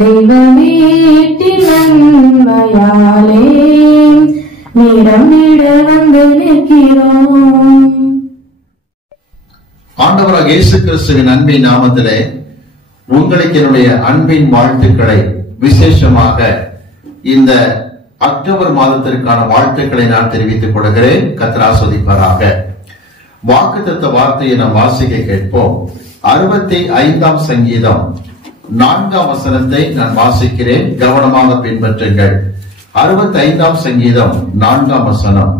தெய்வ வீட்டில் நன்மையாலே நிரம்பிட வந்து நிற்கிறோம். ஆண்டவராக இயேசு கிறிஸ்துவின் அன்பின் நாமத்திலே உங்களுக்கு என்னுடைய அன்பின் வாழ்த்துக்களை, விசேஷமாக இந்த அக்டோபர் மாதத்திற்கான வாழ்த்துக்களை நான் தெரிவித்துக் கொள்கிறேன். கர்த்தர் ஆசீர்வதிப்பாராக. வாக்குத்தத்த வார்த்தையை நாம் வாசிக்க கேட்போம். 65ஆம் சங்கீதம் 4ஆம் வசனத்தை நான் வாசிக்கிறேன், கவனமாக பின்பற்றுங்கள். 65ஆம் சங்கீதம் 4ஆம் வசனம்.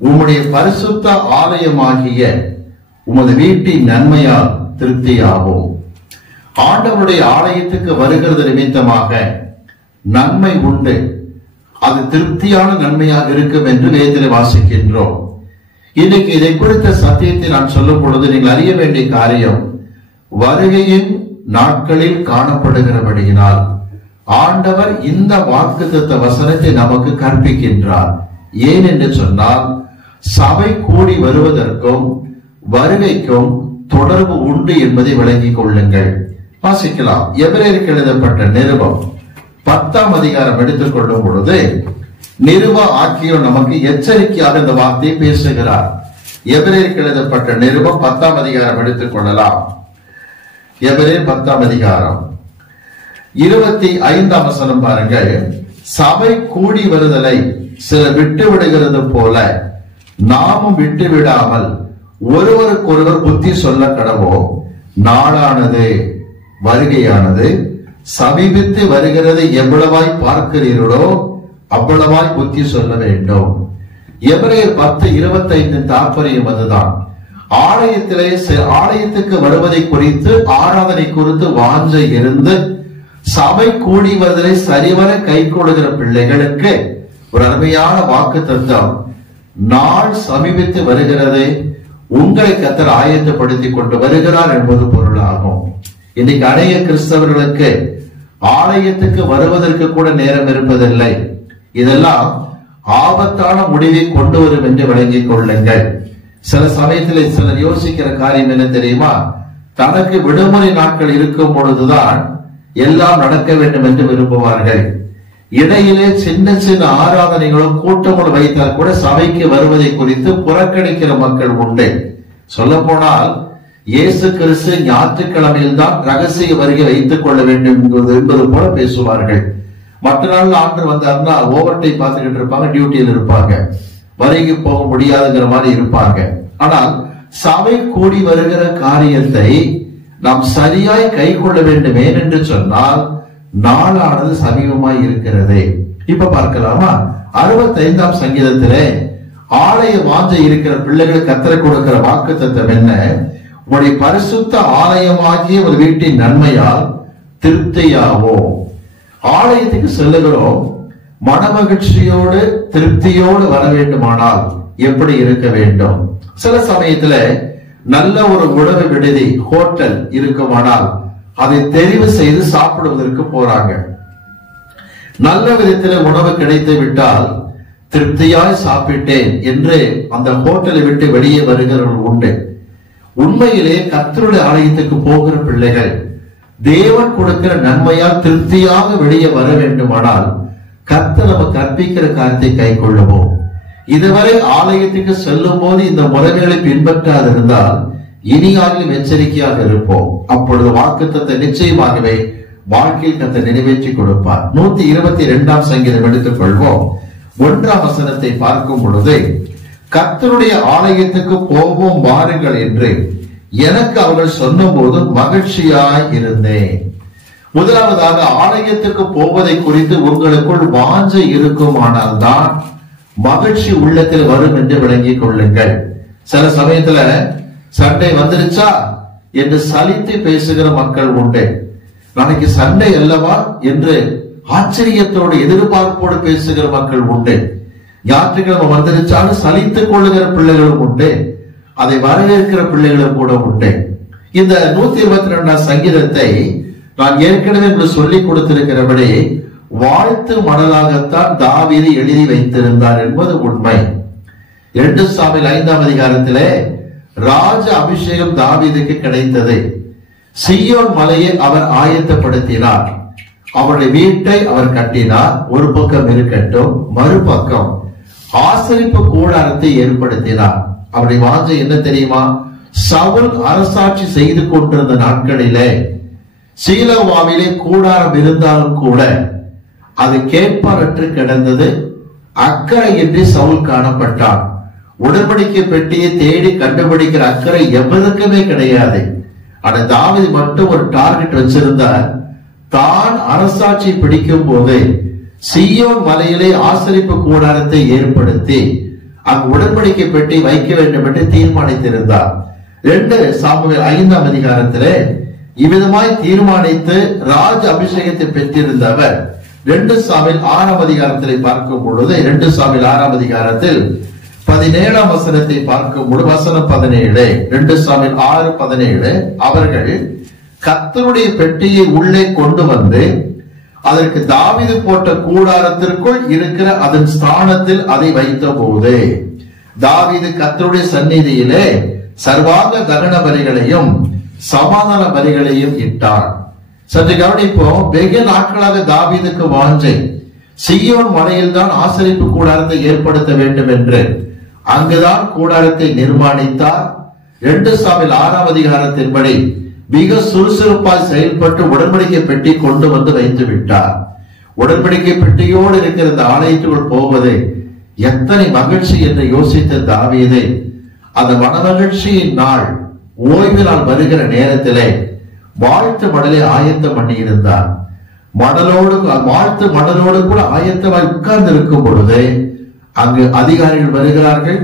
உம்முடைய பரிசுத்த ஆலயமாகிய உமது வீட்டின் நன்மையால் திருப்தியாகும். ஆண்டவருடைய ஆலயத்துக்கு வருகிறது நிமித்தமாக நன்மை உண்டு, அது திருப்தியான நன்மையாக இருக்கும் என்று வேதத்திலே வாசிக்கின்றோம். இன்னைக்கு இதை குறித்த சத்தியத்தை நான் சொல்லும் பொழுது நீங்கள் அறிய வேண்டிய காரியம், வருகையின் நாட்களில் காணப்படுகிறபடியினால் ஆண்டவர் இந்த வாக்குத்தத்த வசனத்தை நமக்கு கற்பிக்கின்றார். ஏன் என்று சொன்னால், சபை கூடி வருவதற்கும் வருகைக்கும் தொடர்பு உண்டு என்பதை விளங்கிக் கொள்ளுங்கள். வாசிக்கலாம். எபிரேயருக்கு எழுதப்பட்ட நிருபம் 10ஆம் அதிகாரம் எடுத்துக் கொள்ளும் பொழுது நிருப ஆக்கியோர் நமக்கு எச்சரிக்கையாக இந்த வார்த்தையை பேசுகிறார். எபிரேயருக்கு எழுதப்பட்ட நிருபம் 10ஆம் அதிகாரம் எடுத்துக் கொள்ளலாம். எபிரேயர் 10ஆம் அதிகாரம் 25ஆம் வசனம் பாருங்கள். சபை கூடி வருதலை சிலர் விட்டு விடுகிறது போல நாமும் விட்டு விடாமல் ஒருவருக்கொருவர் புத்தி சொல்ல கடவோம். நாளானது, வருகையானது சமீபித்து வருகிறது எவ்வளவாய் பார்க்கிறீர்களோ அவ்வளவாய் புத்தி சொல்ல வேண்டும். எபிரேயர் 10:25 தாற்பயம் அதுதான். ஆலயத்துக்கு வருவதை குறித்து, ஆராதனை குறித்து வாஞ்சை இருந்து சபை கூடி வருவதை சரிவர கை கொள்கிற பிள்ளைகளுக்கு ஒரு அருமையான வாக்கு தத்தம். நாள் சமீபித்து வருகிறது, உங்களை கர்த்தர் ஆயத்தப்படுத்திக் கொண்டு வருகிறார் என்பது பொருளாகும். இன்னைக்கு அநேக கிறிஸ்தவர்களுக்கு ஆலயத்துக்கு வருவதற்கு கூட நேரம் இருப்பதில்லை. இதெல்லாம் ஆபத்தான முடிவை கொண்டு வரும் என்று விளங்கிக் கொள்ளுங்கள். சில சமயத்தில் சிலர் யோசிக்கிற காரியம் என்ன தெரியுமா? தனக்கு விடுமுறை நாட்கள் இருக்கும் பொழுதுதான் எல்லாம் நடக்க வேண்டும் என்று விரும்புவார்கள். இடையிலே சின்ன சின்ன ஆராதனைகளும் கூட்டங்களும் வைத்தால் கூட சபைக்கு வருவதை குறித்து புறக்கணிக்கிற மக்கள் உண்டு. சொல்ல போனால், இயேசு கிறிஸ்து ஞாயிற்றுக்கிழமையில் தான் ரகசிய வருகை வைத்துக் கொள்ள வேண்டும் என்பது போல பேசுவார்கள். மற்ற நாள் ஆண்டு வந்தார்னா ஓவர் டைம் பார்த்துக்கிட்டு இருப்பாங்க, டியூட்டியில் இருப்பாங்க, வருகை போக முடியாதுங்கிற மாதிரி இருப்பாங்க. ஆனால் சபை கூடி வருகிற காரியத்தை நாம் சரியாய் கை கொள்ள வேண்டும். ஏனென்று சொன்னால், நாளானது சமீபமாய் இருக்கிறது. இப்ப பார்க்கலாமா? 65ஆம் சங்கீதத்திலே ஆலய வாஞ்சை இருக்கிற பிள்ளைகளுக்கு கர்த்தர் கொடுக்கிற வாக்கு தத்தம் என்ன? உங்களுடைய பரிசுத்த ஆலயமாகிய ஒரு வீட்டின் நன்மையால் திருப்தியாவோம். ஆலயத்துக்கு செல்லுகிறோம், மனமகிழ்ச்சியோடு திருப்தியோடு வர வேண்டுமானால் எப்படி இருக்க வேண்டும்? சில சமயத்துல நல்ல ஒரு உணவு விடுதி, ஹோட்டல் இருக்குமானால் அதை தெரிவு செய்து சாப்பிடுவதற்கு போறாங்க. நல்ல விதத்தில் உணவு கிடைத்து விட்டால் திருப்தியாய் சாப்பிட்டேன் என்று அந்த ஹோட்டலை விட்டு வெளியே வருகிறவர்கள் உண்டு. உண்மையிலே கர்த்தருடைய ஆலயத்துக்கு போகிற பிள்ளைகள் தேவன் கொடுக்கிற நன்மையால் திருப்தியாக வெளியே வர வேண்டுமானால் கர்த்தர் நம்ம கற்பிக்கிற காரியத்தை கை கொள்ளுவோம். இதுவரை ஆலயத்துக்கு செல்லும் போது இந்த முறைகளை பின்பற்றாதிருந்தால் இனியாலும் எச்சரிக்கையாக இருப்போம். அப்பொழுது வாக்குத்தத்தை நிச்சயமாகவே வாழ்க்கையில் கர்த்தர் நிறைவேற்றி கொடுப்பார். 122ஆம் சங்கீதம் எடுத்துக் கொள்வோம். 1ஆம் வசனத்தை பார்க்கும் பொழுது, கர்த்தருடைய ஆலயத்துக்கு போவோம் வாருங்கள் என்று எனக்கு அவர்கள் சொன்ன போது மகிழ்ச்சியாய் இருந்தேன். முதலாவதாக, ஆலயத்துக்கு போவதை குறித்து உங்களுக்குள் வாஞ்சை இருக்குமானால் தான் மகிழ்ச்சி உள்ளத்தில் வரும் என்று விளங்கிக் கொள்ளுங்கள். சில சமயத்துல சண்டை வந்துருச்சா என்று சலித்து பேசுகிற மக்கள் உண்டு. நாளைக்கு சண்டை அல்லவா என்று ஆச்சரியத்தோடு எதிர்பார்ப்போடு பேசுகிற மக்கள் உண்டு. ஞாயிற்றுக்கிழமை வந்துருச்சாலும் சலித்துக் கொள்ளுகிற பிள்ளைகளும் உண்டு, அதை வரவேற்கிற பிள்ளைகளும் கூட உண்டு. இந்த 122ஆம் சங்கீதத்தை நான் ஏற்கனவே உங்களுக்கு சொல்லிக் கொடுத்திருக்கிறபடி வாழ்த்து மடலாகத்தான் தாவீது எழுதி வைத்திருந்தார் என்பது உண்மை. 2 சாமுவேல் 5ஆம் அதிகாரத்திலே ராஜ அபிஷேகம் தாவீதுக்கு கிடைத்தது. சீயோன் மலையை அவர் ஆயத்தப்படுத்தினார். அவருடைய வீட்டை அவர் கட்டினார். ஒரு பக்கம் இருக்கட்டும், மறுபக்கம் ஆசரிப்பு கூடாரத்தை ஏற்படுத்தினார். அவருடைய வாஞ்சை என்ன தெரியுமா? சவுல் அரசாட்சி செய்து கொண்டிருந்த நாட்களிலே சீலோவாவிலே கூடாரம் இருந்தாலும் கூட அது கேட்பாரற்று கிடந்தது. அக்கறையின்றி சவுல் காணப்பட்டான். உடன்படிக்கை பெட்டியை தேடி கண்டுபிடிக்கிற அக்கறை எவருக்குமே கிடையாது. ஆனா தாவீது மட்டும் ஒரு டார்கெட் வச்சிருந்தார். தான் அரசாட்சி பிடிக்கும் போது சீயோன் மலையிலே ஆசரிப்பு கூடாரத்தை ஏற்படுத்தி அங்கு உடன்படிக்கை பெட்டி வைக்க வேண்டும் என்று தீர்மானித்திருந்தார். 2 சாமுவேல் 5ஆம் அதிகாரத்திலே இவ்விதமாய் தீர்மானித்து ராஜ அபிஷேகத்தை பெற்றிருந்தவர் 2 சாமுவேல் 6ஆம் அதிகாரத்திலே பார்க்கும் பொழுது 2 சாமுவேல் 6ஆம் அதிகாரத்தில் 17ஆம் வசனத்தை பார்க்கும் பொழுது வசனம் 17, 2 சாமுவேல் 6:17, அவர்கள் கர்த்தருடைய பெட்டியை உள்ளே கொண்டு வந்து அதற்கு தாவீது போட்ட கூடாரத்திற்குள் இருக்கிற அதன் ஸ்தானத்தில் அதை வைத்த போது தாவீது கர்த்தருடைய சந்நிதியிலே சர்வாங்க தகன பலிகளையும் சமாதான பலிகளையும் இட்டார். சற்று கவனிப்போம். வெகு நாட்களாக தாவீதுக்கு வாஞ்சை சீயோன் மலையில் தான் ஆசரிப்பு கூடாரத்தை ஏற்படுத்த வேண்டும் என்று அங்குதான் கூடாரத்தை நிர்மாணித்தார். 2 சாமுவேல் 6ஆம் அதிகாரத்தின்படி மிக சுறுசுறுப்பாய் செயல்பட்டு உடன்படிக்கை பெட்டி கொண்டு வந்து வைத்து விட்டார். உடன்படிக்கை பெட்டியோடு இருக்கிற இந்த ஆலயத்துக்குள் போவது எத்தனை மகிழ்ச்சி என்று யோசித்த தாவீது அந்த மனமகிழ்ச்சியின் நாள் ஓய்வு நாள் வருகிற நேரத்திலே வாழ்த்து மடலை ஆயத்தம் பண்ணி இருந்தார். வாழ்த்து மடலோடு கூட ஆயத்தமாய் உட்கார்ந்து இருக்கும் பொழுது அங்கு அதிகாரிகள் வருகிறார்கள்.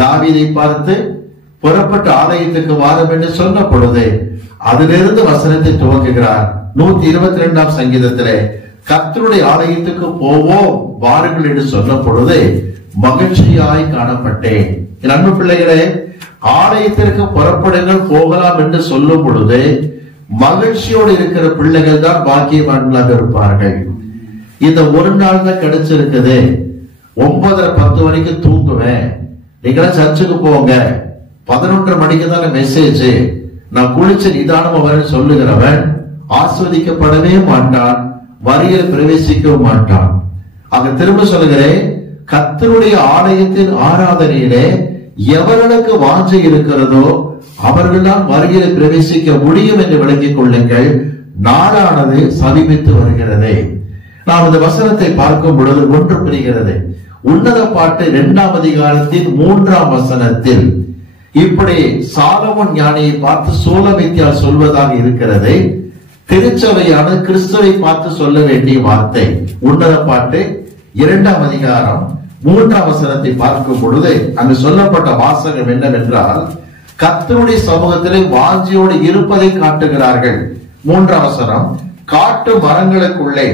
தாவீதை பார்த்து புறப்பட்ட ஆலயத்துக்கு வாரும் என்று சொன்ன பொழுது அதிலிருந்து வசனத்தை துவக்குகிறார். 122ஆம் சங்கீதத்திலே கர்த்தருடைய ஆலயத்துக்கு போவோம் வாருங்கள் என்று சொன்ன பொழுது மகிழ்ச்சியாய் காணப்பட்டேன். என் அன்பு பிள்ளைகளே, ஆலயத்திற்கு புறப்படுங்கள் போகலாம் என்று சொல்லும் பொழுது மகிழ்ச்சியோடு இருக்கிற பிள்ளைகள் தான் பாக்கியவான்களாக இருப்பார்கள். இந்த ஒரு நாள் தான் கிடைச்சிருக்குது, 9:30-10 வரைக்கும் தூங்குவேன், நீங்களா சர்ச்சுக்கு போங்க, 11:30 மணிக்கு தான் மெசேஜ், நான் குளிச்சு நிதானமா வரேன்னு சொல்லுகிறவன் ஆஸ்வதிக்கப்படவே மாட்டான், வரியில் பிரவேசிக்கவும் மாட்டான். அங்க திரும்ப சொல்லுகிறேன், கர்த்தருடைய ஆலயத்தின் ஆராதனையிலே எவர்களுக்கு வாஞ்சை இருக்கிறதோ அவர்கள் தான் வருகையில பிரவேசிக்க முடியும் என்று விளங்கிக் கொள்ளுங்கள். நாளானது சமீபித்து வருகிறது. நாம் இந்த வசனத்தை பார்க்கும் பொழுது ஒன்று புரிகிறது. உன்னத பாட்டு 2ஆம் அதிகாரத்தின் 3ஆம் வசனத்தில் இப்படி சாலமோன் ஞானியை பார்த்து சூலமித்தியால் சொல்வதாக இருக்கிறது. திருச்சபையான கிறிஸ்துவை பார்த்து சொல்ல வேண்டிய வார்த்தை. உன்னத பாட்டு 2ஆம் அதிகாரம் 3ஆம் வசனத்தை பார்க்கும் பொழுது அங்கு சொல்லப்பட்ட வாசகம் என்னவென்றால், கர்த்தருடைய சமூகத்திலே வாஞ்சியோடு இருப்பதை காட்டுகிறார்கள். 3ஆம் வசனம், காட்டு மரங்களுக்குள்ளே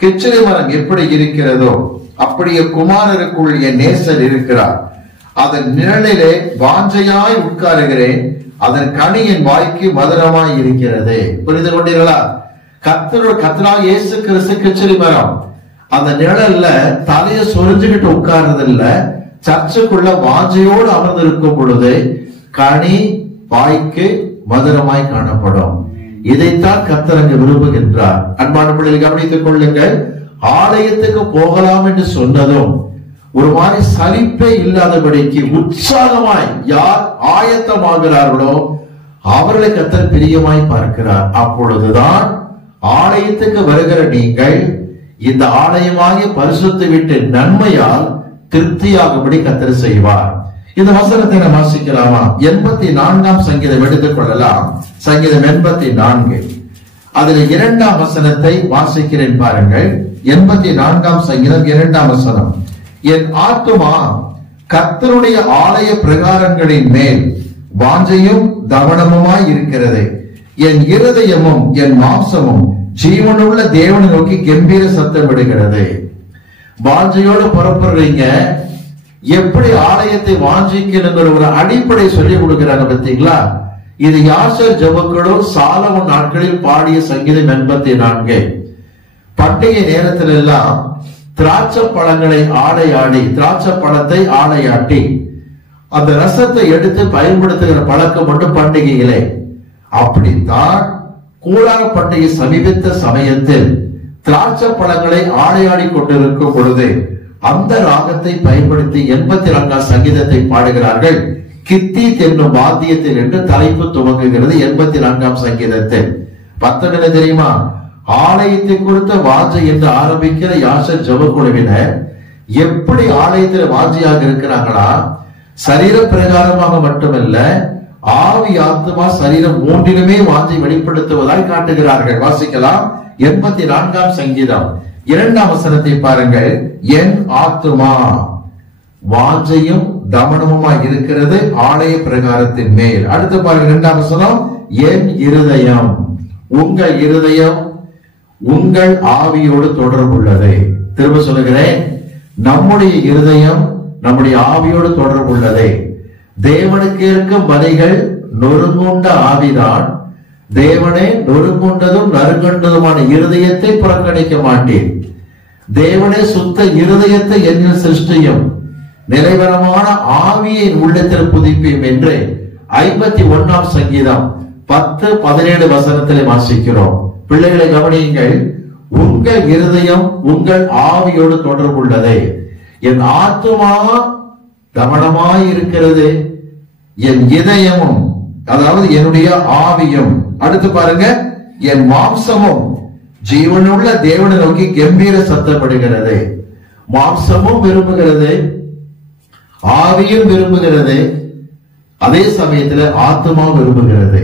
கிச்சிலி மரம் எப்படி இருக்கிறதோ அப்படியே குமாரருக்குள் என் நேசர் இருக்கிறார், அதன் நிழலிலே வாஞ்சையாய் உட்காருகிறேன், அதன் கனி என் வாய்க்கு மதுரமாய் இருக்கிறது. புரிந்து கொண்டீர்களா? கர்த்தராகிய இயேசு கிறிஸ்து கிச்சிலி மரம். அந்த நிழல்ல தலையை சொரிஞ்சுக்கிட்டு உட்கார்றது இல்ல, சர்ச்சுக்குள்ள வாஞ்சையோடு அமர்ந்து இருக்கும் பொழுது கனி வாய்க்கு மதுரமாய் காணப்படும். இதைத்தான் கர்த்தர் அங்கு விரும்புகின்றார். அன்பான பிள்ளைகள் கவனித்துக் கொள்ளுங்கள். ஆலயத்துக்கு போகலாம் என்று சொன்னதும் ஒரு மாதிரி சலிப்பே இல்லாதபடிக்கு உற்சாகமாய் யார் ஆயத்தமாகிறார்களோ அவர்களை கர்த்தர் பிரியமாய் பார்க்கிறார். அப்பொழுதுதான் ஆலயத்துக்கு வருகிற நீங்கள் இந்த ஆலயமாகிய பரிசுத்த வீட்டு நன்மையால் திருப்தியாகும்படி கர்த்தர் செய்வார். இந்த வசனத்தை நாம் வாசிக்கலாமா? 84ஆம் சங்கீதம் எடுத்துக் கொள்ளலாம். சங்கீதம் 84 அதுல 2ஆம் வசனத்தை வாசிக்கிறேன் பாருங்கள். 84ஆம் சங்கீதம் 2ஆம் வசனம், என் ஆத்துமா கர்த்தருடைய ஆலய பிரகாரங்களின் மேல் வாஞ்சையும் கவனமுமாய் இருக்கிறது, என் இருதயமும் என் மாம்சமும் ஜீவனுள்ள தேவனை நோக்கி கம்பீர சத்தம் விடுகிறது. வாஞ்சையோடு புறப்படுறீங்க. எப்படி ஆலயத்தை வாஞ்சிக்கணுங்கிற ஒரு அடிப்படை சொல்லி கொடுக்கிறாங்க பார்த்தீங்களா? இது யாசர் ஜபக்களும் சாலமோன் நாட்களில் பாடிய சங்கீதம் 84. பண்டிகை நேரத்தில் எல்லாம் திராட்சை பழங்களை ஆடையாடி, திராட்சை பழத்தை ஆடையாட்டி அந்த ரசத்தை எடுத்து பயன்படுத்துகிற பழக்கம் மட்டும் பண்டிகைகளே. அப்படித்தான் கூடார பண்டிகை சமீபித்த சமயத்தில் திராட்சை பழங்களை ஆடையாடி கொண்டிருக்கும் பொழுது அந்த ராகத்தை பயன்படுத்தி 84ஆம் சங்கீதத்தை பாடுகிறார்கள். கித்தி என்னும் வாத்தியத்தில் என்று தலைப்பு துவங்குகிறது 84ஆம் சங்கீதத்தில். 19 தெரியுமா? ஆலயத்தை குறித்த வாஞ்சை என்று ஆரம்பிக்கிற யாசர் ஜெபக்குழுவினர் எப்படி ஆலயத்தில் வாஞ்சையாக இருக்கிறாங்களா? சரீர பிரகாரமாக மட்டுமல்ல, ஆவி ஆத்மா சரீரம் மூன்றிலுமே வாஞ்சை வெளிப்படுத்துவதாய் காட்டுகிறார்கள். வாசிக்கலாம் 84ஆம் சங்கீதம் 2ஆம் வசனத்தை பாருங்கள். என் ஆத்துமா வாஞ்சையும் தமனமுமாய் இருக்கிறது ஆலய பிரகாரத்தின் மேல். அடுத்து பாருங்க 2ஆம் வசனம். என் இருதயம், உங்கள் இருதயம் உங்கள் ஆவியோடு தொடர்புள்ளது. திரும்ப சொல்லுகிறேன், நம்முடைய இருதயம் நம்முடைய ஆவியோடு தொடர்புள்ளது. தேவனுக்கு இருக்கும் பலிகள் நொறுங்குண்ட ஆவிதான். தேவனே நொறுங்குண்டதும் நறுங்கண்டதுமான இருதயத்தை புறக்கணிக்க மாட்டேன். தேவனே சுத்த இருதயத்தை என்னில் சிருஷ்டியும் நிலைவரமான ஆவியை உள்ளத்தில் புதுப்பியும் என்று 51ஆம் சங்கீதம் 10-17 வசனத்திலே வாசிக்கிறோம். பிள்ளைகளை கவனியுங்கள். உங்கள் இருதயம் உங்கள் ஆவியோடு தொடர்புள்ளது. என் ஆத்துமா கவனமாய் இருக்கிறது, என் இதயமும், அதாவது என்னுடைய ஆவியும். அடுத்து பாருங்க, என் மாம்சமும் ஜீவனுள்ள தேவனை நோக்கி கம்பீர சத்தப்படுகிறது. மாம்சமும் விரும்புகிறது, ஆவியும் விரும்புகிறது, அதே சமயத்தில் ஆத்மா விரும்புகிறது.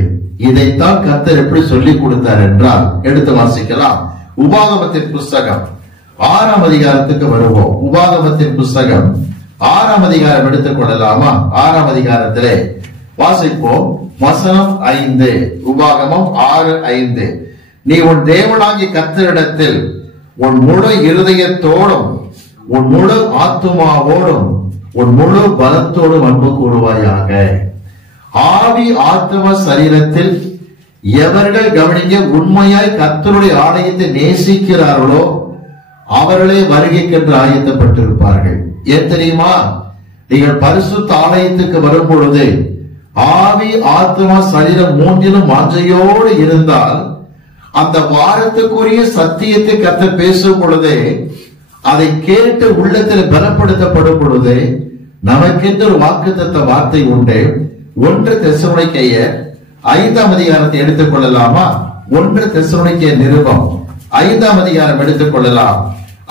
இதைத்தான் கர்த்தர் எப்படி சொல்லிக் கொடுத்தார் என்றால், எடுத்து வாசிக்கலாம். உபாகமத்தின் புஸ்தகம் 6ஆம் அதிகாரத்துக்கு வருவோம். உபாகமத்தின் புஸ்தகம் 6ஆம் அதிகாரம் எடுத்துக் கொள்ளலாமா? 6ஆம் அதிகாரத்திலே வாசிப்போம். வசனம் 5. உபாகமம் 6:5. நீ உன் தேவனாகிய கர்த்தரிடத்தில் உன் முழு இருதயத்தோடும் உன் முழு ஆத்துமாவோடும் உன் முழு பலத்தோடும் அன்பு கூறுவாயாக. ஆவி ஆத்தும சரீரத்தில் எவர்கள் கவனிக்க உண்மையாய் கர்த்தருடைய ஆலயத்தை நேசிக்கிறார்களோ அவர்களே வருகைக்கென்று ஆயத்தப்பட்டிருப்பார்கள். ஏன் தெரியுமா? நீங்கள் பரிசுத்த ஆலயத்துக்கு வரும் பொழுது ஆவி ஆத்மா சரீரம் மூன்றிலும் வாஞ்சையோடு இருந்தால், அந்த வாரத்துக்குரிய சத்தியத்தை கர்த்தர் பேசும் பொழுது, அதை கேட்டு உள்ளத்தில் பலப்படுத்தப்படும் பொழுது, நமக்கென்று ஒரு வாக்குத்தத்த வார்த்தை உண்டு. 1 தெசலோனிக்கேயர் 5ஆம் அதிகாரத்தை எடுத்துக் கொள்ளலாமா? 1 தெசலோனிக்கேயர் நிருபம் 5ஆம் அதிகாரம் எடுத்துக் கொள்ளலாம்.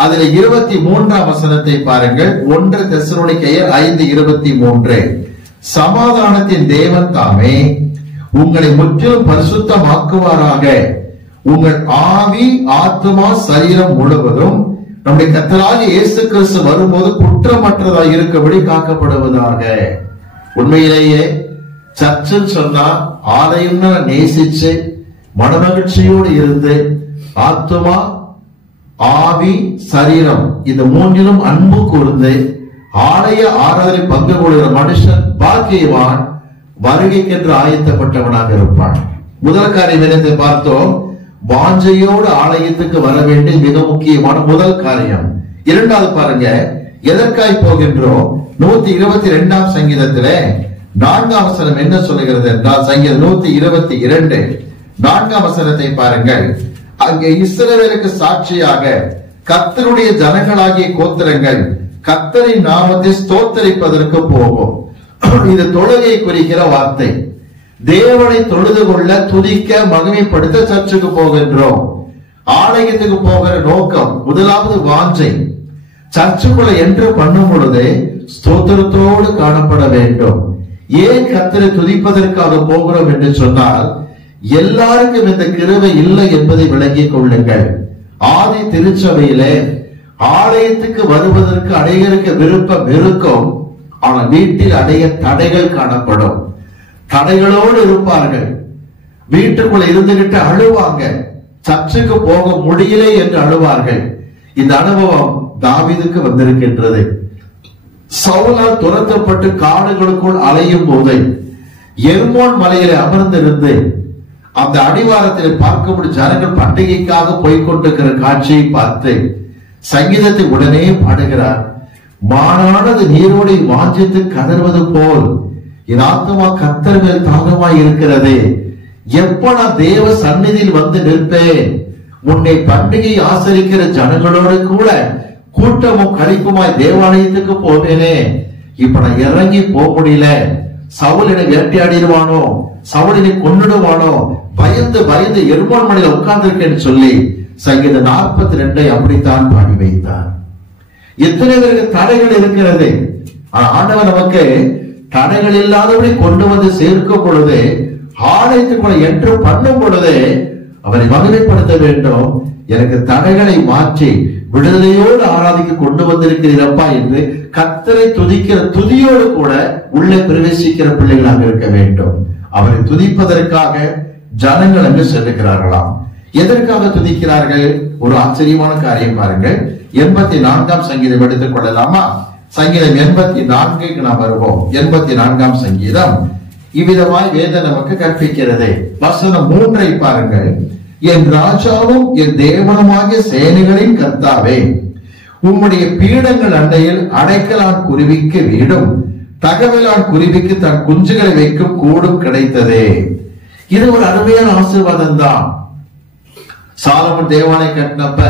அதில் 23ஆம் வசனத்தை பாருங்கள். 1 தெசலோனிக்கேயர் 5:23. சமாதானத்தின் தேவன் தாமே உங்களை முற்றிலும் பரிசுத்தமாக்குவாராக. உங்கள் ஆவி ஆத்மா சரீரம் முழுவதும் நம்முடைய கர்த்தராகிய இயேசு கிறிஸ்து வரும்போது குற்றமற்றதாக இருக்கபடி காக்கப்படுவதாக. உண்மையிலேயே சர்ச்சுன்னு சொன்னா ஆலயம் நேசிச்சு மனமகிழ்ச்சியோடு இருந்து ஆத்மா ஆவி சரீரம் இந்த மூன்றிலும் அன்பு கூர்ந்து ஆலய ஆராதனை பங்கு கொள்கிற மனுஷன் பாக்கியவான், வருகைக்கென்று ஆயத்தப்பட்டவனாக இருப்பான். முதல் காரியம் என்னத்தை பார்த்தோம்? வாஞ்சையோடு ஆலயத்துக்கு வர வேண்டிய மிக முக்கியமான முதல் காரியம். இரண்டாவது பாருங்க, எதற்காய் போகின்றோம்? 122ஆம் சங்கீதத்திலே 4ஆம் வசனம் என்ன சொல்லுகிறது என்றால், சங்கீதம் 122 4ஆம் வசனத்தை பாருங்கள். அங்கே இஸ்ரவேலுக்கு சாட்சியாக கர்த்தருடைய ஜனங்களாகிய கோத்திரங்கள் கர்த்தரின் நாமத்தை ஸ்தோத்தரிப்பதற்கு போகும். இது தொழுகை குறிக்கிற வார்த்தை. தேவனை தொழுது கொள்ள, துதிக்க, மகிமைப்படுத்த சர்ச்சுக்கு போகின்றோம். ஆலயத்துக்கு போகிற நோக்கம் முதலாவது வாஞ்சை. சர்ச்சுக்குள்ள என்று பண்ணும் பொழுது ஸ்தோத்திரத்தோடு காணப்பட வேண்டும். ஏன் கர்த்தரை துதிப்பதற்காக போகிறோம் என்று சொன்னால், எல்லாருக்கும் இந்த கிருபை இல்லை என்பதை விளங்கிக் கொள்ளுங்கள். ஆதி திருச்சபையிலே ஆலயத்துக்கு வருவதற்கு அநேகருக்கு விருப்பம் இருக்கும். ஆனால் வீட்டில் அடைய தடைகள் காணப்படும். தடைகளோடு இருப்பார்கள். வீட்டுக்குள்ள இருந்துகிட்டு அழுவாங்க. சர்ச்சுக்கு போக முடியலே என்று அழுவார்கள். இந்த அனுபவம் தாவீதுக்கு வந்திருக்கின்றது. சவுலால் துரத்தப்பட்டு காடுகளுக்குள் அலையும் போது எர்மோன் மலையிலே அமர்ந்திருந்து அந்த அடிவாரத்தில் பார்க்கும்படி ஜனங்கள் பண்டிகைக்காக போய்கொண்டிருக்கிற காட்சியை பார்த்து சங்கீதத்தை உடனே பாடுகிறார். மானானது நீரோடை வாஞ்சித்து கதறுவது போல் என் ஆத்துமா கர்த்தர் மேல் தாகமாய் இருக்கிறது. எப்ப நான் தேவ சந்நிதியில் வந்து நிற்பேன், முன்னே பண்டிகை ஆசரிக்கிற ஜனங்களோடு கூட கூட்டமும் கழிப்புமாய் தேவாலயத்துக்கு போவேனே, இப்ப நான் இறங்கி போக முடியல, சவுல் என்னை வேட்டையாடிடுவானோ, சவுல் என்னை கொன்னுடுவானோ, பயந்து பயந்து எருமான் மலையில உட்கார்ந்திருக்கேன்னு சொல்லி சங்கீதம் 42 அப்படித்தான் பாடி வைத்தார். எத்தனை பேருக்கு தடைகள் இருக்கிறது, ஆண்டவர் நமக்கு தடைகள் இல்லாதபடி கொண்டு வந்து சேர்க்கும் பொழுது, ஆலயத்துக்குள்ள என்று பண்ணும் பொழுது அவரை மகிமைப்படுத்த வேண்டும். எனக்கு தடைகளை மாற்றி விடுதலையோடு ஆராதிக்க கொண்டு வந்திருக்கிறீரப்பா என்று கர்த்தரை துதிக்கிற துதியோடு கூட உள்ளே பிரவேசிக்கிற பிள்ளைகளாக இருக்க வேண்டும். அவரை துதிப்பதற்காக ஜனங்கள் அங்கு செல்லுகிறார்களாம். எதற்காக துதிக்கிறார்கள்? ஒரு ஆச்சரியமான காரியம் பாருங்கள். 84ஆம் சங்கீதம் எடுத்துக் கொள்ளலாமா? சங்கீதம் 84க்கு நாம் வருவோம். 84ஆம் சங்கீதம் இவ்விதமாய் வேதம் நமக்கு கற்பிக்கிறது. வசனம் 3 பாருங்கள். என் ராஜாவும் என் தேவனுமாகிய சேனைகளின் கர்த்தாவே, உம்முடைய பீடங்கள் அண்டையில் அடைக்கலான் குருவிக்கு வீடும் தகவலான் குருவிக்கு தன் குஞ்சுகளை வைக்கும் கூடும் கிடைத்ததே. இது ஒரு அருமையான ஆசீர்வாதம் தான். சாலமன் தேவாலயம் கட்டினப்ப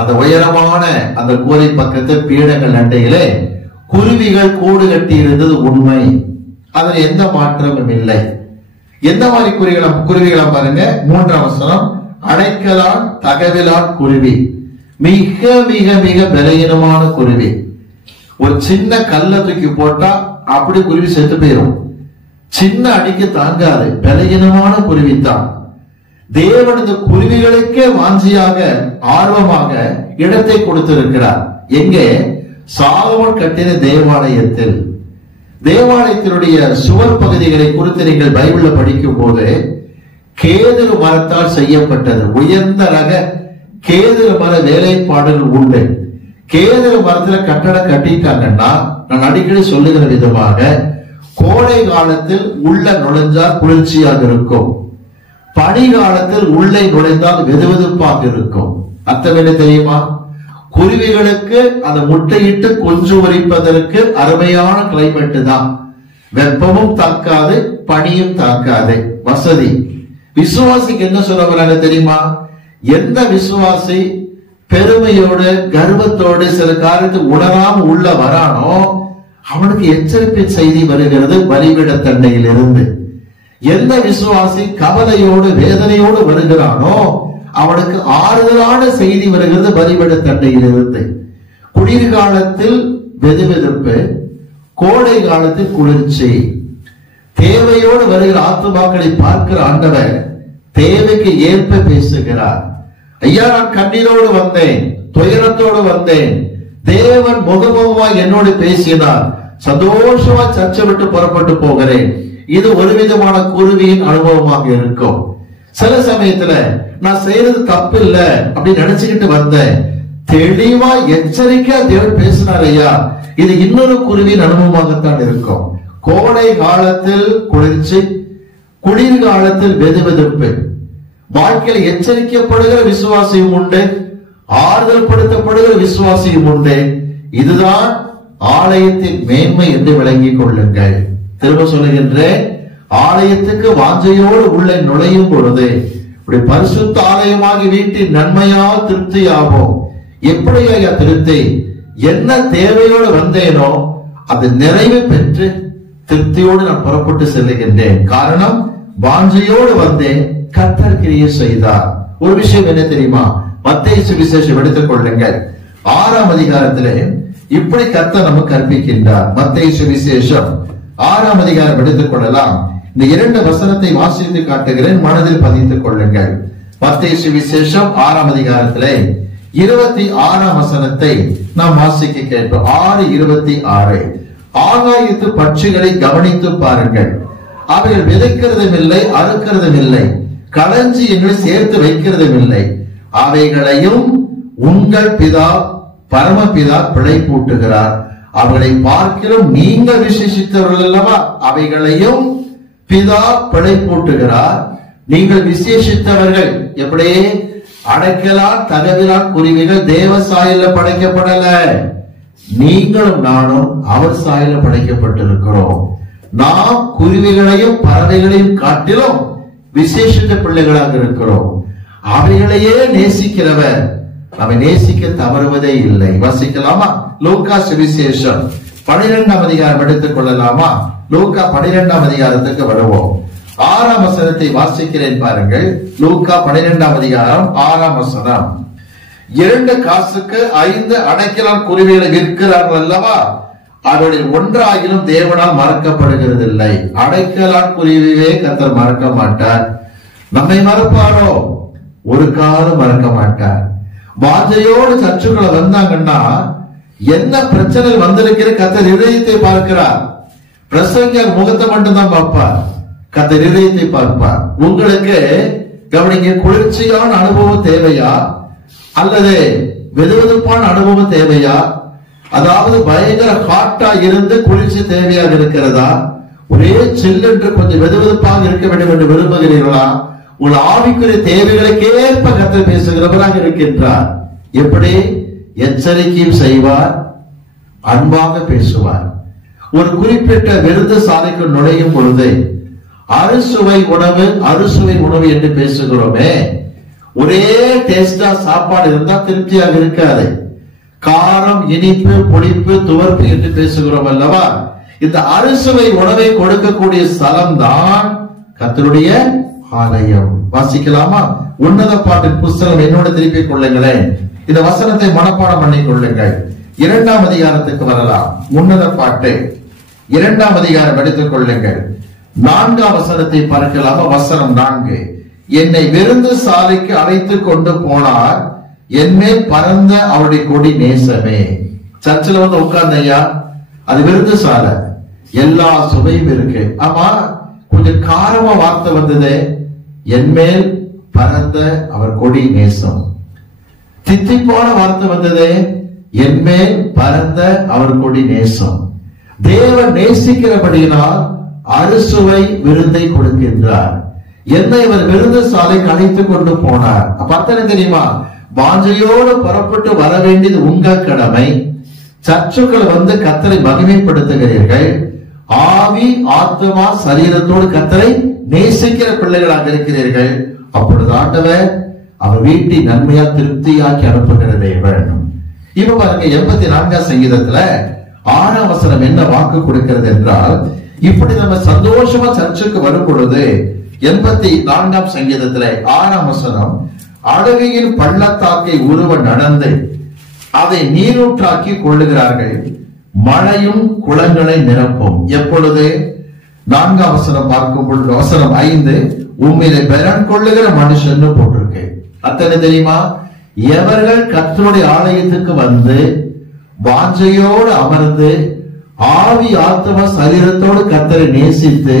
அந்த உயரமான அந்த கூரை பக்கத்து பீடங்கள் அண்டையிலே குருவிகள் கூடு கட்டி இருந்தது உண்மை. அதுல எந்த மாற்றமும் இல்லை. எந்த மாதிரி குருவிகளா பாருங்க. 3ஆம் வசனம், அடைக்கலான் தகவலான் குருவி. மிக மிக மிக பலகீனமான குருவி. ஒரு சின்ன கல்ல தூக்கி போட்டா அப்படி குருவி செத்து போயிடும். சின்ன அடிக்கு தாங்காது, பலகீனமான குருவி தான். தேவன் இந்த குருவிகளுக்கே வாஞ்சியாக ஆர்வமாக இடத்தை கொடுத்திருக்கிறார். எங்கே? சாலமோன் கட்டின தேவாலயத்தில். தேவாலயத்தினுடைய சுவர் பகுதிகளை குறித்து நீங்கள் பைபிள்ல படிக்கும் போது கேதுரு மரத்தால் செய்யப்பட்டது உயர்ந்த ரக கேதுரு மர வேலைப்பாடுகள் உண்டு. கேதுரு மரத்துல கட்டடம் கட்டிட்டாங்கன்னா, நான் அடிக்கடி சொல்லுகிற விதமாக, கோடை காலத்தில் உள்ள நுழைஞ்சால் குளிர்ச்சியாக இருக்கும், பனி காலத்தில் உள்ளே நுழைந்தால் வெதுவெதுப்பாக இருக்கும். அர்த்தம் என்ன தெரியுமா? குருவிகளுக்கு அந்த முட்டையிட்டு கொஞ்சு உரிப்பதற்கு அருமையான கிளைமேட் தான். வெப்பமும் தாக்காது, பனியும் தாக்காது, வசதி. விசுவாசிக்கு என்ன சொல்ல வராங்க தெரியுமா? எந்த விசுவாசி பெருமையோடு கர்வத்தோடு சில காரியத்தை உணராம உள்ள வரானோ அவனுக்கு எச்சரிக்கை செய்தி வருகிறது பலிபீட தண்டையில் இருந்து. எந்த விசுவாசி கவலையோடு வேதனையோடு வருகிறானோ அவனுக்கு ஆறுதலான செய்தி வருகிறது பலிபீட தண்டையில் இருந்து. குளிர்காலத்தில் வெதுவெதுப்பு, கோடை காலத்தில் குளிர்ச்சி. தேவையோடு வருகிற ஆத்துமாக்களை பார்க்கிற ஆண்டவர் தேவைக்கு ஏற்ப பேசுகிறார். ஐயா, நான் கண்ணீரோடு வந்தேன், துயரத்தோடு வந்தேன், தேவன் முகமுகமா என்னோடு பேசினார், சந்தோஷமா சர்ச்சை விட்டு புறப்பட்டு போகிறேன். இது ஒரு விதமான குருவியின் அனுபவமாக இருக்கும். சில சமயத்துல நான் செய்யறது தப்பு இல்ல அப்படின்னு நினைச்சுக்கிட்டு வந்தேன், தெளிவா எச்சரிக்கையா தேவன் பேசினார் ஐயா, இது இன்னொரு குருவியின் அனுபவமாகத்தான் இருக்கும். கோடை காலத்தில் குளிர்ச்சி, குளிர்காலத்தில் வெதுவெதுப்பு. வாழ்க்கையில் எச்சரிக்கப்படுகிற விசுவாசியும் உண்டு, ஆறுதல் படுத்தப்படுகிற விசுவாசியும் உண்டு. இதுதான் ஆலயத்தின் மேன்மை என்று விளங்கிக் கொள்ளுங்கள். திரும்ப சொல்லுகின்றேன், ஆலயத்துக்கு வாஞ்சையோடு உள்ளே நுழையும் பொழுது பரிசுத்த ஆலயமாகி வீட்டின் நன்மையால் திருப்தியாகும். எப்படி ஐயா திருப்தி? என்ன தேவையோடு வந்தேனோ அது நிறைவு பெற்று திருப்தியோடு நான் புறப்பட்டு செல்லுகின்றேன். காரணம், வாஞ்சையோடு வந்தேன், கர்த்தர் கிரியை செய்தார். ஒரு விஷயம் என்ன தெரியுமா? மத்தேயு சுவிசேஷம் எடுத்துக் கொள்ளுங்கள். 6ஆம் அதிகாரத்திலே இப்படி கர்த்தர் நமக்கு கற்பிக்கின்றார். மத்தேயு சுவிசேஷம் 6ஆம் அதிகாரம் எடுத்துக் கொள்ளலாம். இந்த 2 வசனத்தை வாசித்து காட்டுகிறேன், மனதில் பதித்துக் கொள்ளுங்கள். மத்தேயு சுவிசேஷம் 6ஆம் அதிகாரத்திலே 26ஆம் வசனத்தை நாம் வாசிக்க கேட்போம். 6:26. ஆகாயத்து பட்சிகளை கவனித்து பாருங்கள், அவைகள் விதைக்கிறதும் இல்லை, அறுக்கிறதும் இல்லை, களஞ்சியங்களை சேர்த்து வைக்கிறதும் இல்லை, அவைகளையும் உங்கள் பிதா பரமபிதா பிழைப்பூட்டுகிறார். அவர்களை பார்க்கிறோம் நீங்கள் விசேஷித்தவர்கள் அல்லவா, அவைகளையும் பிதா பிழைப்பூட்டுகிறார். நீங்கள் விசேஷித்தவர்கள். எப்படி? அடைக்கலான் தகவலான் குருவிகள் தேவ சாயல படைக்கப்படல, நீங்களும் நானும் அவர் சாயல படைக்கப்பட்டிருக்கிறோம். நாம் குருவிகளையும் பறவைகளையும் காட்டிலும் விசேஷித்த பிள்ளைகளாக இருக்கிறோம். அவைகளையே நேசிக்கிறவர் நம்மை நேசிக்க தவறுவதே இல்லை. வாசிக்கலாமா? லூக்கா சுவிசேஷம் 12ஆம் அதிகாரம் எடுத்துக் கொள்ளலாமா? லூக்கா 12ஆம் அதிகாரத்துக்கு வருவோம். 6ஆம் வசனத்தை வாசிக்கிறேன் பாருங்கள். லூக்கா 12ஆம் அதிகாரம் 6ஆம் வசனம். 2 காசுக்கு 5 அடைக்கலான் குருவிகளை விற்கிறார்கள் அல்லவா, அவர்களில் ஒன்றாகிலும் தேவனால் மறக்கப்படுகிறது இல்லை. அடைக்கலான் குருவியே கர்த்தர் மறக்க மாட்டார். நம்மை மறப்பாரோ? ஒரு காலம் மறக்க மாட்டார். வாஞ்சையோடு சர்ச்சுக்குள்ள வந்தாங்கன்னா என்ன பிரச்சனை வந்திருக்கிற கர்த்தர் இதயத்தை பார்க்கிறார். பிரசங்கர் முகத்தை மட்டும்தான் பார்ப்பார், கர்த்தர் இதயத்தை பார்ப்பார். உங்களுக்கு கவனிங்க, குளிர்ச்சியான அனுபவம் தேவையா அல்லது வெதுவெதுப்பான அனுபவம் தேவையா? அதாவது பயங்கர ஹாட்டா இருந்து குளிர்ச்சி தேவையாக இருக்கிறதா? ஒரே சில்லென்று கொஞ்சம் வெதுவெதுப்பாக இருக்க வேண்டும் என்று விரும்புகிறீர்களா? உங்கள் ஆவிக்குரிய தேவைகளுக்கேற்ப கர்த்தர் பேசுகிறவராக இருக்கின்றார். எப்படி? எச்சரிக்கையும் செய்வார், அன்பாக பேசுவார். ஒரு குறிப்பிட்ட விருது சாலைக்கு நுழையும் பொழுது அறுசுவை உணவு என்று பேசுகிறோமே, ஒரே டேஸ்டா சாப்பாடு இருந்தா திருப்தியாக இருக்காது. காரம், இனிப்பு, புளிப்பு, துவர்ப்பு என்று பேசுகிறோம் அல்லவா? இந்த அறுசுவை உணவை கொடுக்கக்கூடிய ஸ்தலம் தான் கர்த்தருடைய ஆலயம். வாசிக்கலாமா? உன்னத பாட்டின் புஸ்தகம் என்னோட திருப்பிக் கொள்ளுங்களேன். இந்த வசனத்தை மனப்பாடம் பண்ணிக் கொள்ளுங்கள். 2ஆம் அதிகாரத்துக்கு வரலாம். உன்னத பாட்டு 2ஆம் அதிகாரம் எடுத்துக் கொள்ளுங்கள். 4ஆம் வசனத்தை பார்க்கலாமா? வசனம் 4. என்னை விருந்து சாலைக்கு அழைத்து கொண்டு போனார், என்மேல் பறந்த அவருடைய கொடி நேசமே. சர்ச்சில் வந்து உட்கார்ந்த ஐயா, அது விருந்து சாலை, எல்லா சுவையும் இருக்கு. ஆமா, கொஞ்சம் காரமா வார்த்தை வந்தது, என்மேல் பறந்த அவர் கொடி நேசம். தித்திப்பான வார்த்தை வந்தது, என்மேல் பறந்த அவர் கொடி நேசம். தேவன் நேசிக்கிறபடியினால் அறுசுவை விருந்தை கொடுக்கின்றார். என்னை இவர் விருந்து சாலைக்கு அழைத்துக் கொண்டு போனார். அப்ப அர்த்தம் தெரியுமா? வாஞ்சையோடு புறப்பட்டு வர வேண்டியது உங்க கடமை. சர்ச்சுக்கள் வந்து கர்த்தரை மகிமைப்படுத்துகிறீர்கள். ஆவி, ஆத்மா, சரீரத்தோடு கர்த்தரை நேசிக்கிற பிள்ளைகளாக இருக்கிறீர்கள். அப்பொழுது ஆண்டவர் அவர் வீட்டை நன்மையா திருப்தியாக்கி அனுப்புகிறதே வேண்டும். இப்ப பாருங்க, 84ஆம் சங்கீதத்துல 6ஆம் வசனம் என்ன வாக்கு கொடுக்கிறது என்றால், இப்படி நம்ம சந்தோஷமா சர்ச்சுக்கு வரும் பொழுது 84ஆம் சங்கீதத்துல 6ஆம் வசனம், அடவியின் பள்ளத்தாக்கை உருவ நடந்து அதை நீரூற்றாக்கி கொள்ளுகிறார்கள், மழையும் குளங்களை நிரப்பும். எப்பொழுது? 4ஆம் வசனம் பார்க்கும் பொழுது வசனம் 5, உம்மிலே பெறன் கொள்ளுகிற மனுஷன் போட்டிருக்கு. அத்தனை தெரியுமா? எவர்கள் கர்த்தருடைய ஆலயத்துக்கு வந்து வாஞ்சையோடு அமர்ந்து ஆவி, ஆத்மா, சரீரத்தோடு கர்த்தரை நேசித்து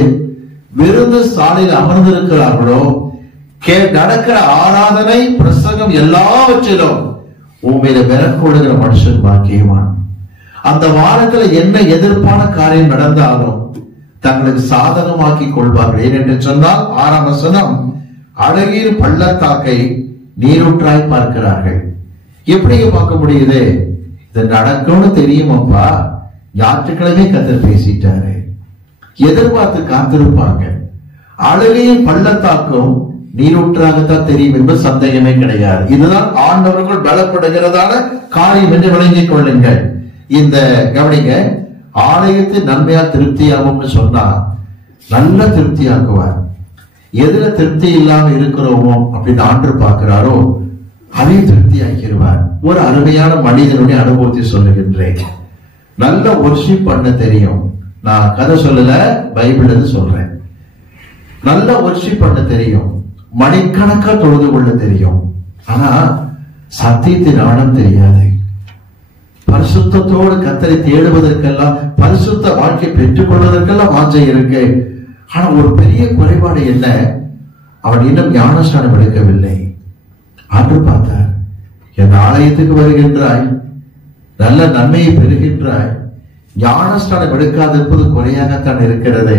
விருந்து சாலையில் அமர்ந்திருக்கிறார்களோ, நடக்கிற ஆராதனை, பிரசங்கம் எல்லாவற்றிலும் உண்மையில மேற்கொள்ளுகிற மனுஷன் பாக்கியவான். அந்த வாரத்துல என்ன எதிர்ப்பான காரியம் நடந்தாலும் தங்களுக்கு சாதகமாக்கி கொள்வார்கள். ஏனென்று சொன்னால் 6ஆம் வசனம், அழகிய பள்ளத்தாக்கை நீரூற்றாய் பார்க்கிறார்கள். எப்படி பார்க்க முடியுது? இது நடக்கும்னு தெரியுமாப்பா, ஞாயிற்றுக்கிழமை கர்த்தர் பேசிட்டாரு, எதிர்பார்த்து காத்திருப்பாங்க. அழகிய பள்ளத்தாக்கும் நீரூற்றாகத்தான் தெரியும் என்பது சந்தேகமே கிடையாது. இதுதான் ஆண்டவர்கள் பலப்படுகிறதான காரியம் என்று விளங்கிக் கொள்ளுங்கள். இந்த கவனிங்க, ஆலயத்தை நன்மையா திருப்தியாகும்னு சொன்னா நல்ல திருப்தியாக்குவார். எதுல திருப்தி இல்லாம இருக்கிறோமோ அப்படின்னு ஆண்டு பார்க்கிறாரோ அதை திருப்தி ஆக்கிடுவார். ஒரு அருமையான மனிதனுடைய அனுபவத்தை சொல்லுகின்றேன். நல்ல வொர்ஷிப் பண்ண தெரியும். நான் கதை சொல்லல, பைபிள் சொல்றேன். நல்ல வொர்ஷிப் பண்ண தெரியும், மணிக்கணக்கா தொழுது கொள்ள தெரியும். ஆனா சத்தியத்தின் ஆழம் தெரியாது. பரிசுத்தத்தோடு கர்த்தரை தேடுவதற்கெல்லாம், பரிசுத்த வாழ்க்கை பெற்றுக் கொள்வதற்கெல்லாம் வாஞ்சை இருக்கு. ஆனா ஒரு பெரிய குறைபாடு என்ன? அவன் இன்னும் ஞானஸ்நானம் எடுக்கவில்லை. ஆண்டு பார்த்தார், என் ஆலயத்துக்கு வருகின்றாய், நல்ல நன்மையை பெறுகின்றாய், ஞானஸ்நானம் எடுக்காதிருப்பது குறையாகத்தான் இருக்கிறது.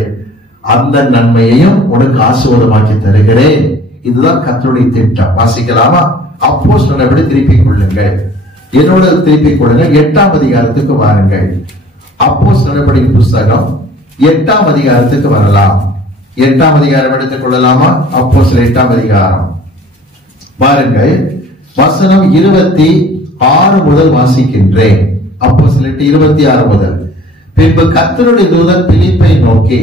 அந்த நன்மையையும் உனக்கு ஆசீர்வாதமாக்கி தருகிறேன். இதுதான் கர்த்தருடைய திட்டம். வாசிக்கலாமா? அப்போஸ்தலர்களை திருப்பிக் கொள்ளுங்கள், என்னோட திருப்பிக் கொள்ளுங்கள். 8ஆம் அதிகாரத்துக்கு வாருங்கள். அப்போஸ்தலர்களின் புஸ்தகம் 8ஆம் அதிகாரத்துக்கு வரலாம். 8ஆம் அதிகாரம் எடுத்துக் கொள்ளலாமா? அப்போஸ்தலர் 8ஆம் அதிகாரம் பாருங்கள், வசனம் 26 முதல் வாசிக்கின்றேன். அப்போஸ்தலர் 26 முதல். பின்பு கர்த்தருடைய தூதன் பிலிப்பை நோக்கி,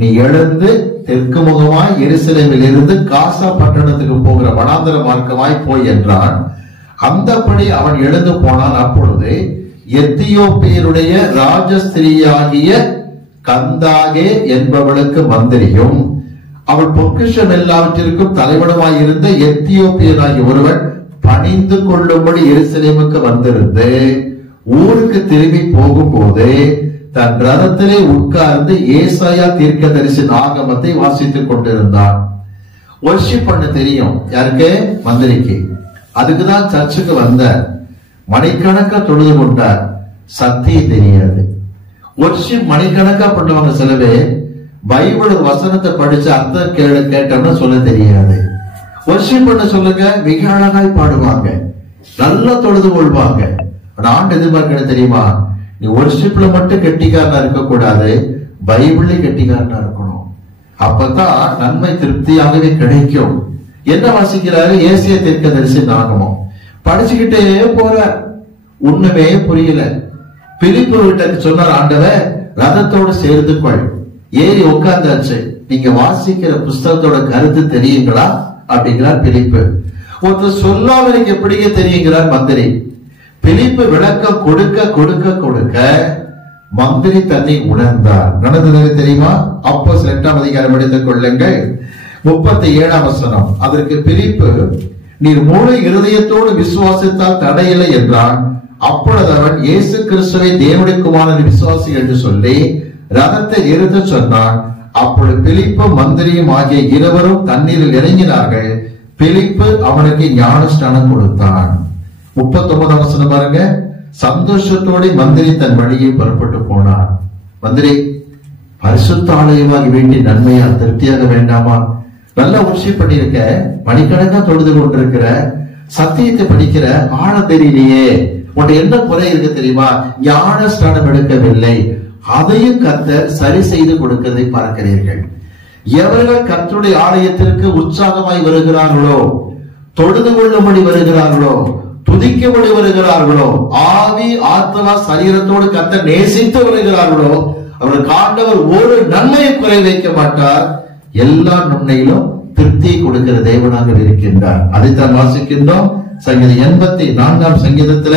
நீ எழுந்து தெற்கு முகமாய் எருசலேமில் இருந்து காசா பட்டணத்துக்கு போகிற வனாந்தர மார்க்கமாய் போய் என்றான். அந்தபடி அவன் எழுந்து போனான். அப்பொழுது எத்தியோப்பியருடைய ராஜஸ்திரியாகிய கந்தாகே என்பவளுக்கு மந்திரியும் அவள் பொக்கிஷம் எல்லாவற்றிற்கும் தலைவனுமாய் இருந்த எத்தியோப்பியனாகிய ஒருவன் பணிந்து கொள்ளும்படி எருசலேமுக்கு வந்திருந்து ஊருக்கு திரும்பி போகும்போது தன் ரதத்திலே உட்கார்ந்து ஏசாயா தீர்க்கதரிசி ஆகமத்தை வாசித்துக் கொண்டிருந்தான். வர்ஷிப் பண்ண தெரியும் யாருக்கு? மந்திரிக்கு. அதுக்குதான் சர்ச்சுக்கு வந்த மணிக்கணக்கா தொழுது கொண்டார். சத்தியம் தெரியாது. வர்ஷிப் மணிக்கணக்கா பண்ணுவாங்க சில பேர். பைபிள் வசனத்தை படிச்சு அர்த்தம் கேட்டோம்னா சொல்ல தெரியாது. வர்ஷிப் பண்ண சொல்லுங்க, மிக அழகாய் பாடுவாங்க, நல்லா தொழுது கொள்வாங்க. ஆண்டு எதிர்பார்க்க தெரியுமா? நீ வர்ஷிப்ல மட்டும் கெட்டிக்காரனா இருக்க கூடாது, பைபிள்ல கெட்டிக்காரனா இருக்கணும். அப்பதான் நன்மை திருப்தியாகவே கிடைக்கும். என்ன வாசிக்கிறாரு? ஏசாயா தீர்க்கதரிசி ஆகமம் படிச்சுக்கிட்டே போற. ஒண்ணுமே புரியல. பிலிப்பு கிட்ட சொன்னார் ஆண்டவர், ரதத்தோடு சேர்ந்து கொள். ஏறி உட்கார்ந்தாச்சு. நீங்க வாசிக்கிற புஸ்தகத்தோட கருத்து தெரியுங்களா அப்படிங்கிறார் பிலிப்பு. ஒருத்தர் சொல்லாம நீங்க எப்படிங்க தெரியுங்கிறார் மந்திரி. பிலிப்பு விளக்கம் கொடுக்க கொடுக்க கொடுக்க மந்திரி தன்னை உணர்ந்தார். நடந்தது தெரியுமா? அப்போஸ்தலர் 8ஆம் அதிகாரம் எடுத்துக் கொள்ளுங்கள். 37ஆம் வசனம். அதற்கு பிலிப்பு, நீர் முழு இருதயத்தோடு விசுவாசித்தால் தடையில்லை என்றான். அப்பொழுது அவன் இயேசு கிறிஸ்துவை தேவனுடைய குமாரன் விசுவாசி என்று சொல்லி ரதத்தை நிறுத்த சொன்னான். அப்பொழுது பிலிப்பும் மந்திரியும் ஆகிய இருவரும் தண்ணீரில் இறங்கினார்கள். பிலிப்பு அவனுக்கு ஞானஸ்நானம் கொடுத்தான். 39ஆம் வசனம் பாருங்க. சந்தோஷத்தோடு மந்திரி தன் வழியை புறப்பட்டு போனார். மந்திரி, பரிசுத்த ஆலயமாகி வேண்டி நன்மையா திருப்தியாக வேண்டாமா? நல்லா உச்சி பண்ணிருக்க, மணிக்கணக்கா தொழுது கொண்டிருக்கிற, சத்தியத்தை படிக்கிற, ஆழ தெரியலையே, உன்னை என்ன குறை இருக்கு தெரியுமா? ஞான ஸ்நானம் எடுக்கவில்லை. அதையும் கர்த்தர் சரி செய்து கொடுக்கிறதை பார்க்கிறீர்கள். எவர்கள் கர்த்தருடைய ஆலயத்திற்கு உற்சாகமாய் வருகிறார்களோ, தொழுது கொள்ளும்படி வருகிறார்களோ, துதிக்கும்படி வருகிறார்களோ, ஆவி ஆத்மா சரீரத்தோடு கர்த்தர் நேசித்து வருகிறார்களோ, அவருக்கு ஆண்டவர் ஒரு நன்மையை குறை வைக்க மாட்டார். எல்லா நன்மையிலும் திருப்தியை கொடுக்கிற தேவனாக இருக்கின்றார். அதைத்தான் வாசிக்கின்றோம். சங்கீதம் 84ஆம் சங்கீதத்துல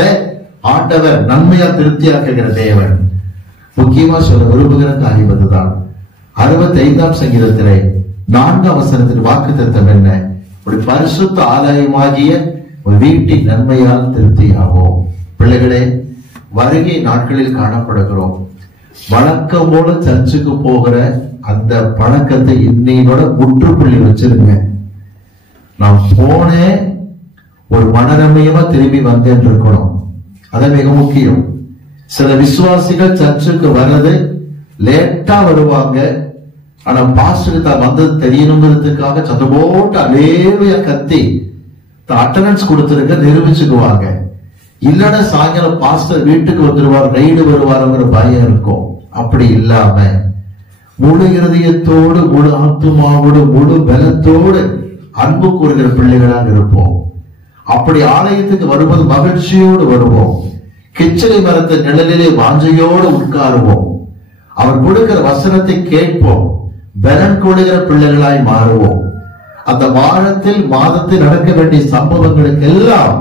ஆண்டவர் நன்மையா திருப்தியாக்குகிற தேவன். முக்கியமா சொல்ல விரும்புகிற காரியம் அதுதான். 65ஆம் சங்கீதத்திலே 4ஆம் வசனத்தின் வாக்குத்தத்தம் என்ன? ஒரு பரிசுத்த ஆலயமாகிய ஒரு வீட்டின் நன்மையால் திருப்தியாகும். பிள்ளைகளே, வருகை நாட்களில் காணப்படுகிறோம். வழக்கம் போல சர்ச்சுக்கு போகிற அந்த பழக்கத்தை இன்னையோட முற்றுப்புள்ளி வச்சிருங்க. நான் போனேன், ஒரு மனரம்யமா திரும்பி வந்தேன் இருக்கணும். அது மிக முக்கியம். சில விசுவாசிகள் சர்ச்சுக்கு வர்றது லேட்டா வருவாங்க. ஆனா பாஸ்டருக்கு தான் வந்தது தெரியணுங்கிறதுக்காக சத்தம் போட்டு அலேவையா கத்தி அட்டண்டன்ஸ் கொடுத்திருக்க நிரூபிச்சுக்குவாங்க. இல்லன்னா சாயங்காலம் பாஸ்டர் வீட்டுக்கு வந்துருவார், ரைடு வருவாருங்கிற பயம் இருக்கும். அப்படி இல்லாம முழு இருதயத்தோடு, முழு ஆத்துமாவோடு, முழு பலத்தோடு அன்பு கூறுகிற பிள்ளைகளாக இருப்போம். அப்படி ஆலயத்துக்கு வரும்போது மகிழ்ச்சியோடு வருவோம். கிச்சடி மரத்தை நிழலிலே வாஞ்சையோடு உட்காருவோம். அவர் கொடுக்கிற வசனத்தை கேட்போம். பலன் கொடுக்கிற பிள்ளைகளாய் மாறுவோம். அந்த வாரத்தில் மாதத்தில் நடக்க வேண்டிய சம்பவங்களுக்கு எல்லாம்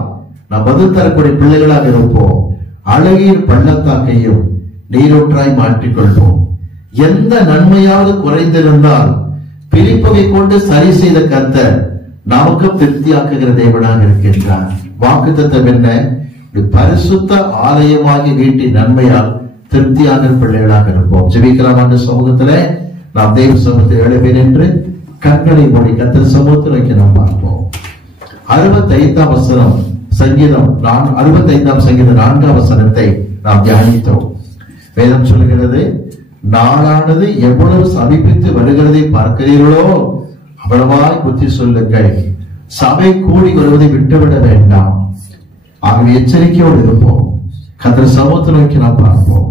நாம் பதில் தரக்கூடிய பிள்ளைகளாக இருப்போம். அழகிய பள்ளத்தாக்கையும் நீரூற்றாய் மாற்றிக்கொள்வோம். எந்த நன்மையாவது குறைந்திருந்தால் பிரிப்பதை கொண்டு சரி செய்த கர்த்தர் நமக்கு திருப்தியாக்குகிற தேவனாக இருக்கின்றார். வாக்குத்தத்தம் என்ன? பரிசுத்த ஆலயமாகி வீட்டின் நன்மையால் திருப்தியாக பிள்ளைகளாக இருப்போம். ஜெபிக்கலாம். அந்த சமூகத்துல நாம் தெய்வ சமூகத்தை எழுப்பி நின்று கண்களை மூடி கர்த்தர் சமூகத்தை நோக்கி நாம் பார்ப்போம். 65ஆம் வசனம் சங்கீதம் 65ஆம் சங்கீதம் 4ஆம் வசனத்தை நாம் தியானித்தோம். வேதம் சொல்கிறது, நாளானது எவ்வளவு சமீபித்து வருகிறதை பார்க்கிறீர்களோ அவ்வளவாய் புத்தி சொல்லுங்கள். சபை கூடி வருவதை விட்டுவிட வேண்டாம். ஆகவே எச்சரிக்கையோடு இருப்போம். கர்த்தர் சமூகத்தை நோக்கி நாம் பார்ப்போம்.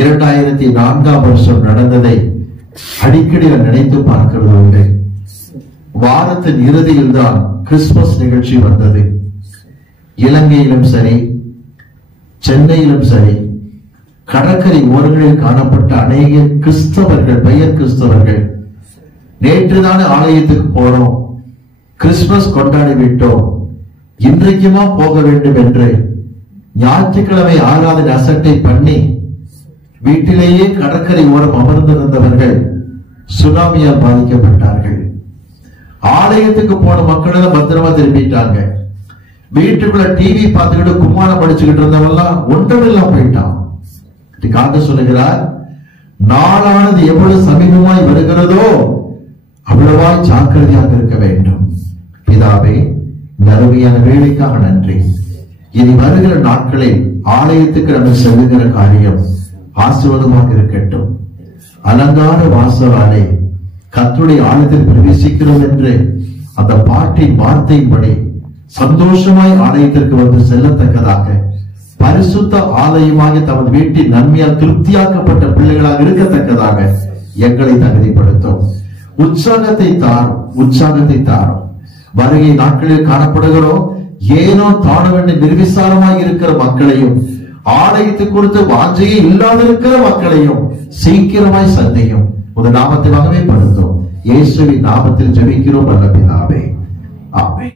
2004ஆம் வருஷம் நடந்ததை அடிக்கடி நினைத்து பார்க்கிறது உண்டு. வாரத்தின் இறுதியில் தான் கிறிஸ்துமஸ் நிகழ்ச்சி வந்தது. இலங்கையிலும் சரி, சென்னையிலும் சரி, கடற்கரை ஓரங்களில் காணப்பட்ட அநேக கிறிஸ்தவர்கள், பெயர் கிறிஸ்தவர்கள், நேற்றுதானே ஆலயத்துக்கு போறோம், கிறிஸ்துமஸ் கொண்டாடி விட்டோம், இன்றைக்குமா போக வேண்டும் என்று ஞாயிற்றுக்கிழமை ஆராதனை அசட்டை பண்ணி வீட்டிலேயே கடற்கரை ஓரம் அமர்ந்திருந்தவர்கள் சுனாமியால் பாதிக்கப்பட்டார்கள். ஆலயத்துக்கு போன மக்கள் பத்திரமா திரும்பிட்டாங்க. வீட்டுக்குள்ள டிவி பார்த்துக்கிட்டு கும்மாரம் படிச்சுக்கிட்டு இருந்தவெல்லாம் ஒன்றுமில்லாம் போயிட்டான். காட்ட சொல்லுகிறார், நாளானது எவ்வளவு சமீபமாய் வருகிறதோ அவ்வளவாய் ஜாக்கிரதையாக இருக்க வேண்டும். பிதாவே, இந்த அருமையான வேலைக்காக நன்றி. இனி வருகிற நாட்களில் ஆலயத்துக்கு நம்ம செல்லுகிற காரியம் ஆசீர்வாதமாக இருக்கட்டும். அலங்கார வாசலாலே கர்த்தருடைய ஆலயத்தில் பிரவேசிக்கிறோம் என்று அந்த பாட்டின் வார்த்தையின்படி சந்தோஷமாய் ஆலயத்திற்கு வந்து செல்லத்தக்கதாக, பரிசுத்த ஆலயமாக தமது வீட்டின் நன்மையால் திருப்தியாக்கப்பட்ட பிள்ளைகளாக இருக்கத்தக்கதாக எங்களை தகுதிப்படுத்தும். உற்சாகத்தை தாரும், உற்சாகத்தை தாரும். வருகை நாட்களில் காணப்படுகிறோம் ஏனோ தானவென்று நிர்விசாரமாக இருக்கிற மக்களையும், ஆலயத்தை குறித்து வாஞ்சையே இல்லாத இருக்கிற மக்களையும் சீக்கிரமாய் சந்தையும் உங்க நாமத்தை மகிமைப்படுத்தும். இயேசுவின் நாமத்தில் ஜெபிக்கிறோம் நல்ல பிதாவே, ஆமென்.